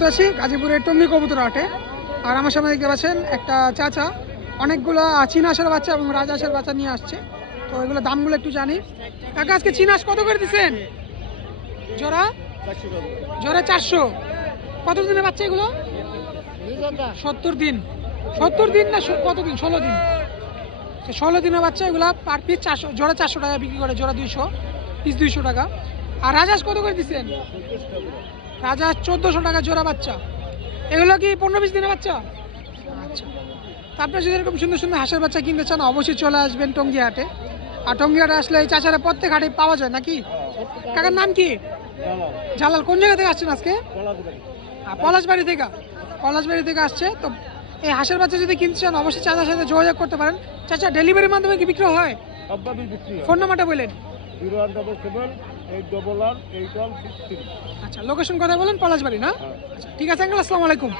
মুহূর্তে আছি গাজীপুরের টঙ্গী কবুতর হাটে। আর আমার সামনে দেখতে পাচ্ছেন একটা চাচা অনেকগুলো চীনা হাঁসের বাচ্চা এবং রাজহাঁসের বাচ্চা নিয়ে আসছে। তো এগুলো দামগুলো একটু জানি। কাকা আজকে চীনা হাঁস কত করে দিচ্ছেন? জোড়া জোড়া 400। কত দিনের বাচ্চা এগুলো? 70 দিন। 70 দিন না কত দিন? 16 দিন। 16 দিনের বাচ্চা এগুলো পার পিস 400, জোড়া 400 টাকা বিক্রি করে, জোড়া 200, পিস 200 টাকা। আর রাজহাঁস কত করে দিচ্ছেন? রাজহাঁস 1400 টাকা জোড়া বাচ্চা। এগুলো কি 15-20 দিনের বাচ্চা? আচ্ছা। তারপরে যদি এরকম সুন্দর সুন্দর হাঁসের বাচ্চা কিনতে চান অবশ্যই চলে আসবেন টঙ্গী হাটে। আর টঙ্গী হাটে আসলে এই চাচারা প্রত্যেক হাটে পাওয়া যায় নাকি? কাকার নাম কি? জালাল। কোন জায়গা থেকে আসছেন আজকে? পলাশবাড়ি থেকে। পলাশবাড়ি থেকে আসছে। তো এই হাঁসের বাচ্চা যদি কিনতে চান অবশ্যই চাচার সাথে যোগাযোগ করতে পারেন। চাচা ডেলিভারির মাধ্যমে কি বিক্রি হয়? ফোন নাম্বারটা বলেন। 0177 811 816। আচ্ছা, লোকেশন কথা বলেন পলাশবাড়ি না? আচ্ছা ঠিক আছে আঙ্কেল, আসসালামু আলাইকুম।